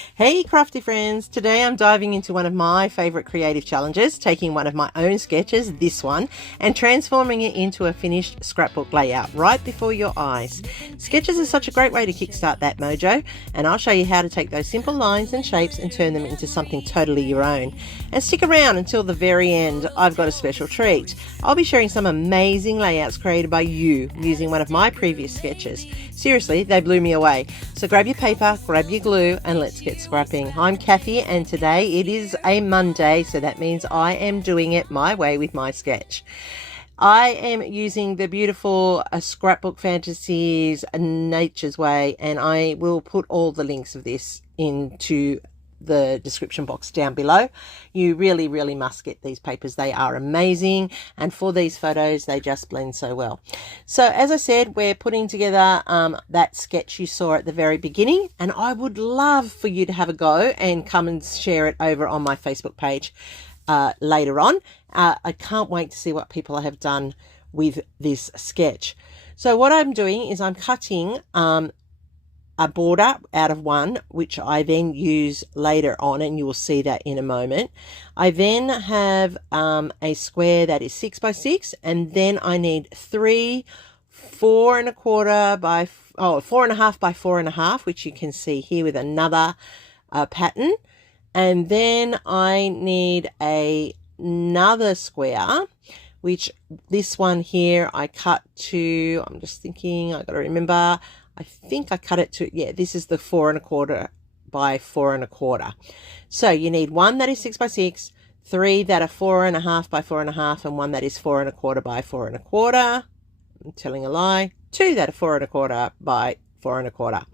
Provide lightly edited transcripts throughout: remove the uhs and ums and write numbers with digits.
Hey crafty friends, today I'm diving into one of my favourite creative challenges, taking one of my own sketches, this one, and transforming it into a finished scrapbook layout right before your eyes. Sketches are such a great way to kickstart that mojo, and I'll show you how to take those simple lines and shapes and turn them into something totally your own. And stick around until the very end, I've got a special treat. I'll be sharing some amazing layouts created by you using one of my previous sketches. Seriously, they blew me away. So grab your paper, grab your glue, and let's get scrapping. I'm Kathy, and today it is a Monday, so that means I am doing it my way with my sketch. I am using the beautiful Scrapbook Fantasies Nature's Way, and I will put all the links of this into the description box down below. You really must get these papers. They are amazing, and for these photos they just blend so well. So as I said, we're putting together that sketch you saw at the very beginning, and I would love for you to have a go and come and share it over on my Facebook page later on. I can't wait to see what people have done with this sketch. So what I'm doing is I'm cutting a border out of one, which I then use later on, and you will see that in a moment. I then have a square that is 6 by 6, and then I need 3 4.25 by 4.5 by 4.5, which you can see here with another pattern. And then I need another square, which this one here I cut to, I'm just thinking, I got to remember, I think I cut it to, yeah, this is the 4.25 by 4.25. So you need one that is 6 by 6, 3 that are 4.5 by 4.5, and one that is 4.25 by 4.25. I'm telling a lie. 2 that are 4.25 by 4.25.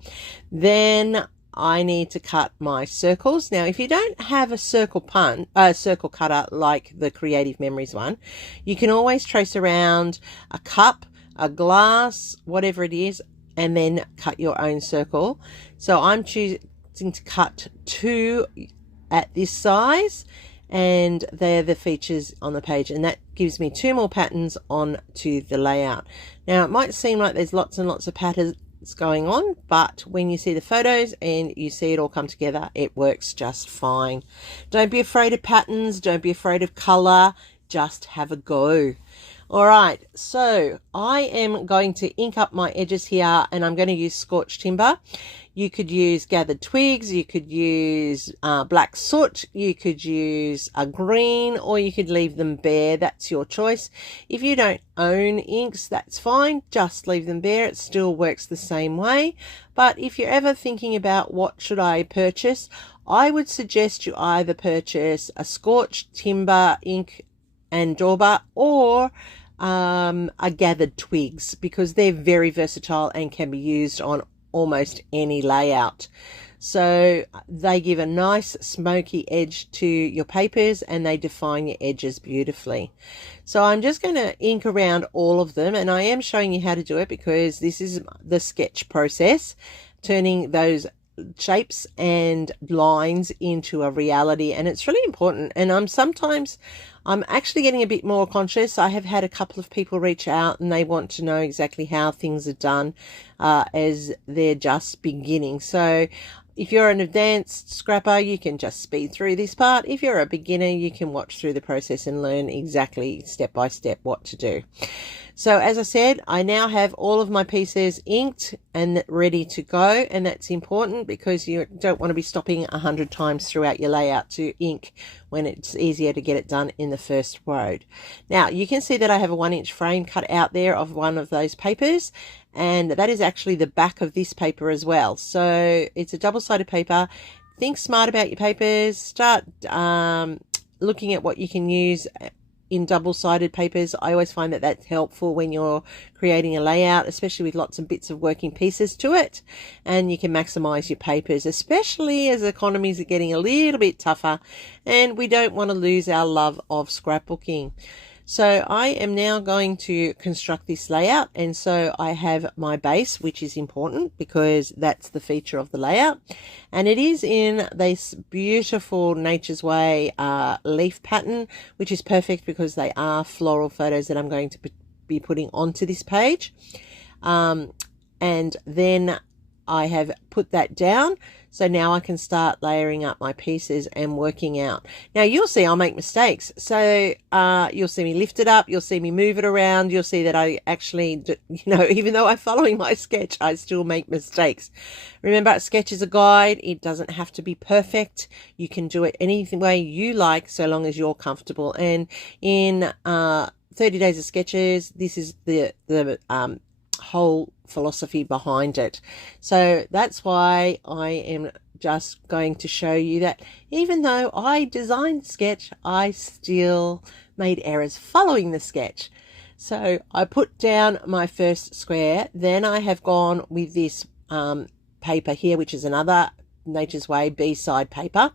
Then I need to cut my circles. Now, if you don't have a circle cutter like the Creative Memories one, you can always trace around a cup, a glass, whatever it is, and then cut your own circle. So I'm choosing to cut 2 at this size, and they're the features on the page, and that gives me 2 more patterns on to the layout. Now it might seem like there's lots and lots of patterns going on, but when you see the photos and you see it all come together, it works just fine. Don't be afraid of patterns, don't be afraid of color, just have a go. All right, so I am going to ink up my edges here, and I'm going to use scorched timber. You could use gathered twigs, you could use black soot, you could use a green, or you could leave them bare. That's your choice. If you don't own inks, that's fine. Just leave them bare. It still works the same way. But if you're ever thinking about what should I purchase, I would suggest you either purchase a scorched timber ink and dauber, or are gathered twigs, because they're very versatile and can be used on almost any layout. So they give a nice smoky edge to your papers, and they define your edges beautifully. So I'm just going to ink around all of them, and I am showing you how to do it because this is the sketch process, turning those shapes and lines into a reality, and it's really important. And I'm actually getting a bit more conscious. I have had a couple of people reach out and they want to know exactly how things are done as they're just beginning. So if you're an advanced scrapper, you can just speed through this part. If you're a beginner, you can watch through the process and learn exactly step by step what to do. So as I said, I now have all of my pieces inked and ready to go, and that's important because you don't want to be stopping 100 times throughout your layout to ink when it's easier to get it done in the first row. Now you can see that I have a 1-inch frame cut out there of one of those papers, and that is actually the back of this paper as well. So it's a double-sided paper. Think smart about your papers. Start looking at what you can use in double-sided papers. I always find that that's helpful when you're creating a layout, especially with lots of bits of working pieces to it, and you can maximize your papers, especially as economies are getting a little bit tougher and we don't want to lose our love of scrapbooking. So I am now going to construct this layout, and so I have my base, which is important because that's the feature of the layout, and it is in this beautiful Nature's Way leaf pattern, which is perfect because they are floral photos that I'm going to be putting onto this page. And then I have put that down. So now I can start layering up my pieces and working out. Now you'll see I'll make mistakes. So you'll see me lift it up. You'll see me move it around. You'll see that I actually, even though I'm following my sketch, I still make mistakes. Remember, a sketch is a guide. It doesn't have to be perfect. You can do it any way you like, so long as you're comfortable. And in 30 Days of Sketches, this is the whole philosophy behind it. So that's why I am just going to show you that even though I designed the sketch, I still made errors following the sketch. So I put down my first square, then I have gone with this paper here, which is another Nature's Way B-side paper,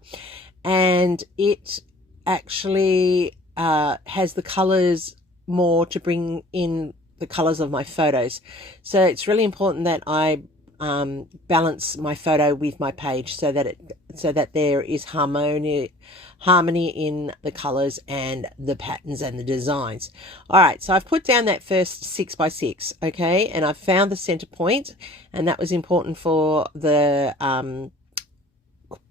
and it actually has the colors more to bring in the colors of my photos. So it's really important that I balance my photo with my page so that there is harmony in the colors and the patterns and the designs. All right, so I've put down that first 6x6, okay, and I've found the center point, and that was important for the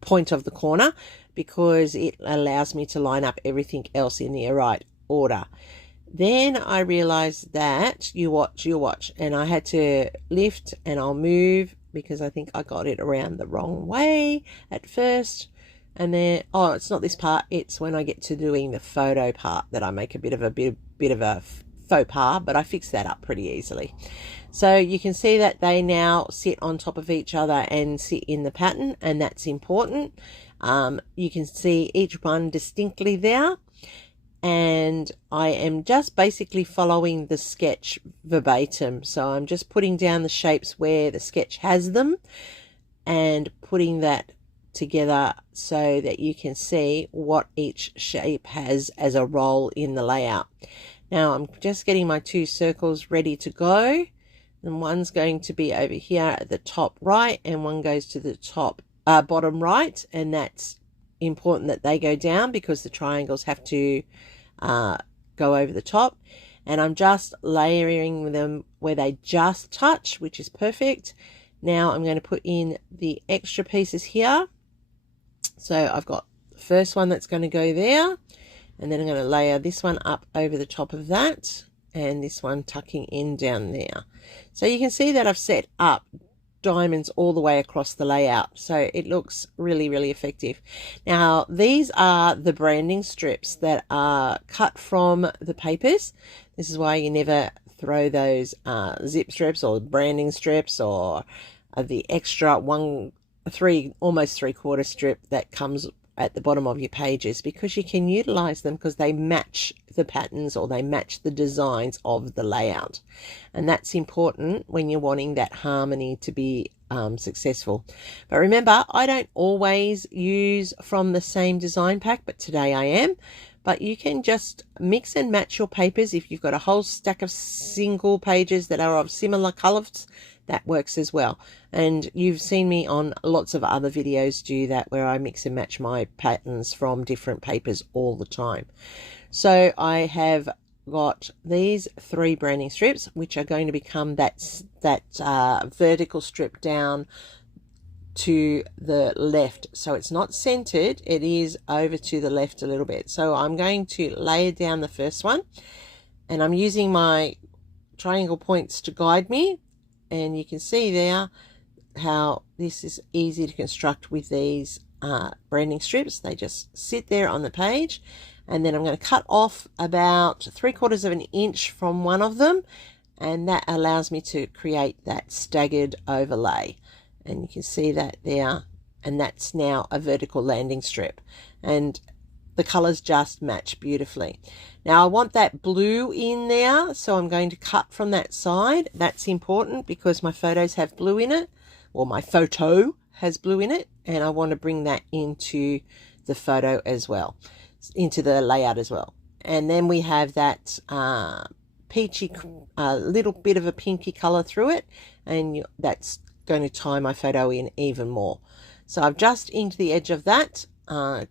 point of the corner because it allows me to line up everything else in the right order. Then I realized that you watch, and I had to lift and I'll move because I think I got it around the wrong way at first. And then, oh, it's not this part. It's when I get to doing the photo part that I make a bit of a faux pas, but I fix that up pretty easily. So you can see that they now sit on top of each other and sit in the pattern, and that's important. You can see each one distinctly there. And I am just basically following the sketch verbatim. So I'm just putting down the shapes where the sketch has them and putting that together so that you can see what each shape has as a role in the layout. Now I'm just getting my two circles ready to go, and one's going to be over here at the top right and one goes to the top bottom right, and that's important that they go down because the triangles have to go over the top. And I'm just layering them where they just touch, which is perfect. Now I'm going to put in the extra pieces here. So I've got the first one that's going to go there, and then I'm going to layer this one up over the top of that, and this one tucking in down there. So you can see that I've set up diamonds all the way across the layout, so it looks really, really effective. Now these are the branding strips that are cut from the papers. This is why you never throw those zip strips or branding strips or the extra almost 3/4 strip that comes at the bottom of your pages, because you can utilize them because they match the patterns or they match the designs of the layout, and that's important when you're wanting that harmony to be successful. But remember, I don't always use from the same design pack, but today I am. But you can just mix and match your papers. If you've got a whole stack of single pages that are of similar colors, that works as well. And you've seen me on lots of other videos do that, where I mix and match my patterns from different papers all the time. So I have got these 3 branding strips, which are going to become that vertical strip down to the left. So it's not centered, it is over to the left a little bit. So I'm going to layer down the first one, and I'm using my triangle points to guide me. And you can see there how this is easy to construct with these branding strips. They just sit there on the page, and then I'm going to cut off about 3/4 of an inch from one of them, and that allows me to create that staggered overlay. And you can see that there, and that's now a vertical landing strip, and the colors just match beautifully. Now I want that blue in there, so I'm going to cut from that side. That's important because my photos have blue in it, or my photo has blue in it, and I want to bring that into the photo as well, into the layout as well. And then we have that peachy, little bit of a pinky color through it, and that's going to tie my photo in even more. So I've just inked the edge of that,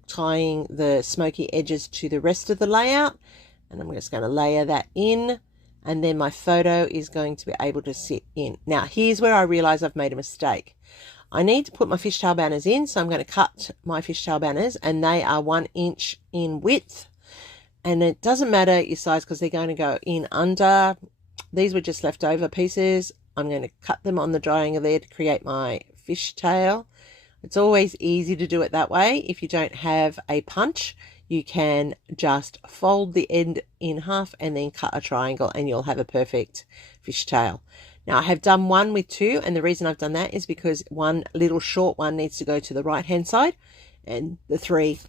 tying the smoky edges to the rest of the layout, and I'm just going to layer that in and then my photo is going to be able to sit in. Now here's where I realize I've made a mistake. I need to put my fishtail banners in, so I'm going to cut my fishtail banners, and they are 1 inch in width, and it doesn't matter your size because they're going to go in under. These were just leftover pieces. I'm going to cut them on the drying there to create my fishtail. It's always easy to do it that way. If you don't have a punch, you can just fold the end in half and then cut a triangle, and you'll have a perfect fishtail. Now I have done one with 2, and the reason I've done that is because one little short one needs to go to the right hand side, and the 3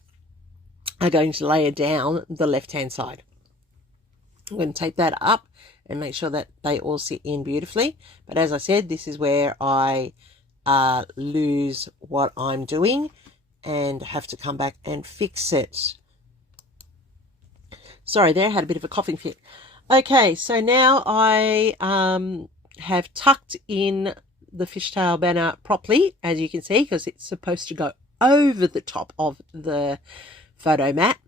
are going to layer down the left hand side. I'm going to tape that up and make sure that they all sit in beautifully. But as I said, this is where I lose what I'm doing and have to come back and fix it. Sorry, there, I had a bit of a coughing fit. Okay, so now I have tucked in the fishtail banner properly, as you can see, because it's supposed to go over the top of the photo mat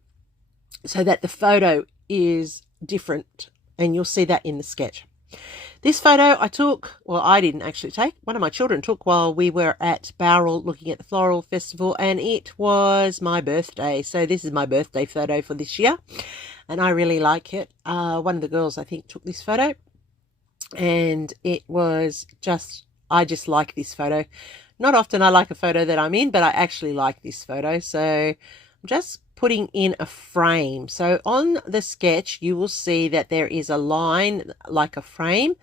so that the photo is different, and you'll see that in the sketch. This photo I took, well, I didn't actually take, one of my children took while we were at Bowral looking at the floral festival, and it was my birthday. So this is my birthday photo for this year, and I really like it. One of the girls, I think, took this photo, and it was just, I just like this photo. Not often I like a photo that I'm in, but I actually like this photo. So I'm just putting in a frame. So on the sketch, you will see that there is a line like a frame.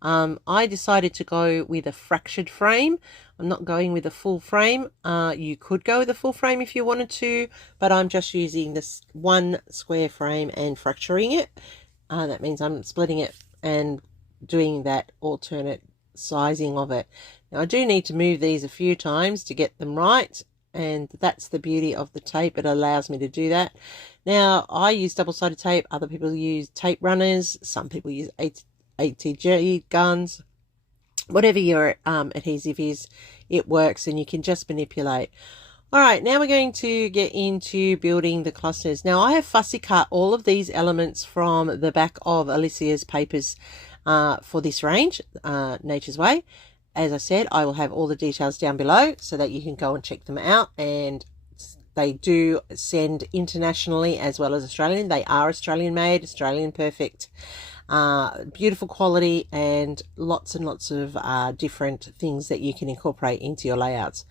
I decided to go with a fractured frame. I'm not going with a full frame. You could go with a full frame if you wanted to, but I'm just using this one square frame and fracturing it. That means I'm splitting it and doing that alternate sizing of it. Now I do need to move these a few times to get them right, and that's the beauty of the tape. It allows me to do that. Now I use double-sided tape, other people use tape runners, some people use ATG guns. Whatever your adhesive is, it works, and you can just manipulate. All right, now we're going to get into building the clusters. Now I have fussy cut all of these elements from the back of Alicia's papers for this range, Nature's Way. As I said, I will have all the details down below so that you can go and check them out, and they do send internationally as well as Australian. They are Australian made, Australian perfect, beautiful quality, and lots of different things that you can incorporate into your layouts.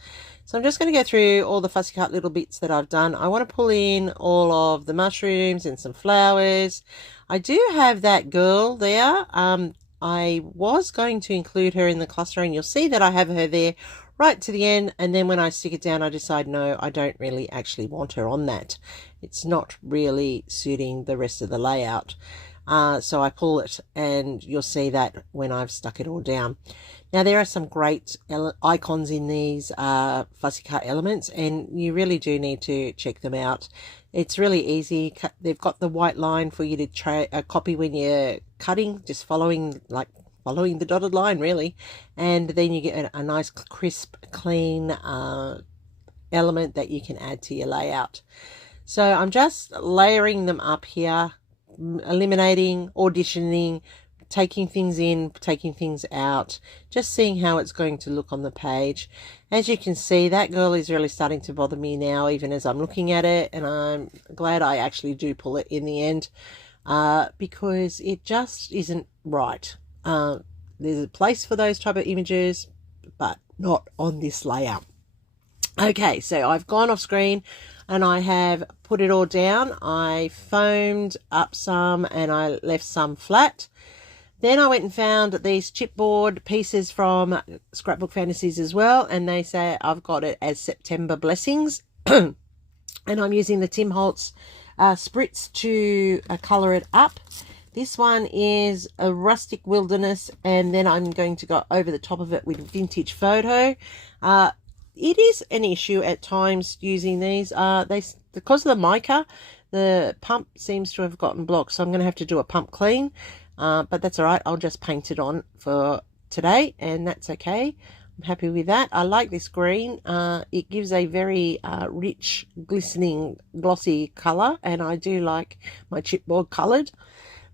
So I'm just going to go through all the fussy cut little bits that I've done. I want to pull in all of the mushrooms and some flowers. I do have that girl there. I was going to include her in the cluster, and you'll see that I have her there right to the end, and then when I stick it down I decide no, I don't really actually want her on that. It's not really suiting the rest of the layout. So I pull it, and you'll see that when I've stuck it all down. Now there are some great icons in these fussy cut elements, and you really do need to check them out. It's really easy. They've got the white line for you to copy when you're cutting, just following the dotted line really, and then you get a nice crisp clean element that you can add to your layout. So I'm just layering them up here, eliminating, auditioning, taking things in, taking things out, just seeing how it's going to look on the page. As you can see, that girl is really starting to bother me now, even as I'm looking at it, and I'm glad I actually do pull it in the end, because it just isn't right. There's a place for those type of images, but not on this layout. Okay, so I've gone off screen and I have put it all down. I foamed up some and I left some flat. Then I went and found these chipboard pieces from Scrapbook Fantasies as well, and they say I've got it as September Blessings. And I'm using the Tim Holtz spritz to colour it up. This one is a Rustic Wilderness, and then I'm going to go over the top of it with Vintage Photo. It is an issue at times using these. Because of the mica, the pump seems to have gotten blocked, so I'm going to have to do a pump clean. But that's all right. I'll just paint it on for today, and that's okay. I'm happy with that. I like this green. It gives a very rich, glistening, glossy colour, and I do like my chipboard coloured.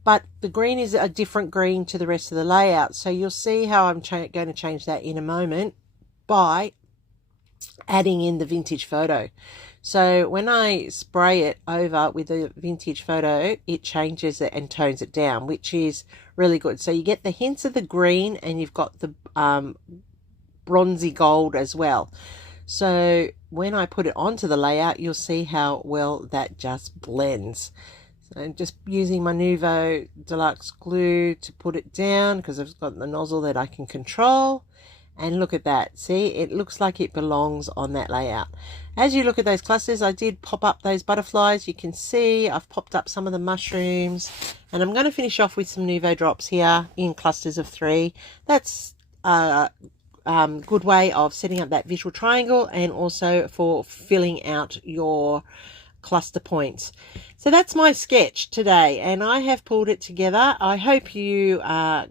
but the green is a different green to the rest of the layout. So you'll see how I'm going to change that in a moment by adding in the vintage photo. So when I spray it over with the vintage photo, it changes it and tones it down, which is really good. So you get the hints of the green and you've got the bronzy gold as well. So when I put it onto the layout, you'll see how well that just blends. So I'm just using my Nouveau Deluxe glue to put it down because I've got the nozzle that I can control. And look at that. See, it looks like it belongs on that layout. As you look at those clusters, I did pop up those butterflies. You can see I've popped up some of the mushrooms. And I'm going to finish off with some Nouveau drops here in clusters of 3. That's a good way of setting up that visual triangle and also for filling out your cluster points. So that's my sketch today, and I have pulled it together. I hope you are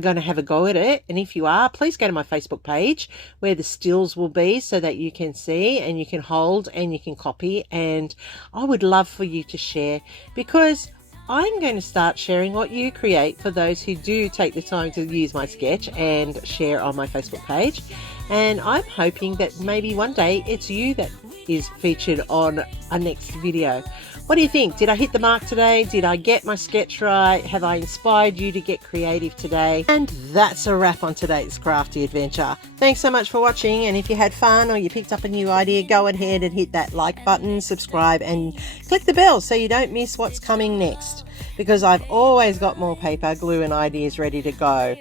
going to have a go at it, and if you are, please go to my Facebook page where the stills will be so that you can see and you can hold and you can copy, and I would love for you to share, because I'm going to start sharing what you create for those who do take the time to use my sketch and share on my Facebook page. And I'm hoping that maybe one day it's you that is featured on a next video. What do you think? Did I hit the mark today? Did I get my sketch right? Have I inspired you to get creative today? And that's a wrap on today's crafty adventure. Thanks so much for watching, and if you had fun or you picked up a new idea, go ahead and hit that like button, subscribe, and click the bell so you don't miss what's coming next, because I've always got more paper, glue, and ideas ready to go.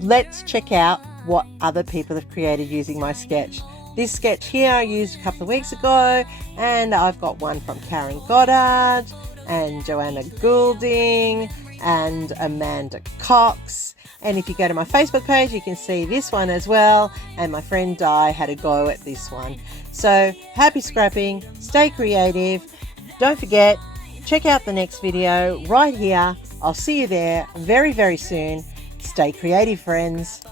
Let's check out what other people have created using my sketch. This sketch here I used a couple of weeks ago, and I've got one from Karen Goddard and Joanna Goulding and Amanda Cox. And if you go to my Facebook page, you can see this one as well, and my friend Di had a go at this one. So happy scrapping, stay creative. Don't forget, check out the next video right here. I'll see you there very, very soon. Stay creative, friends.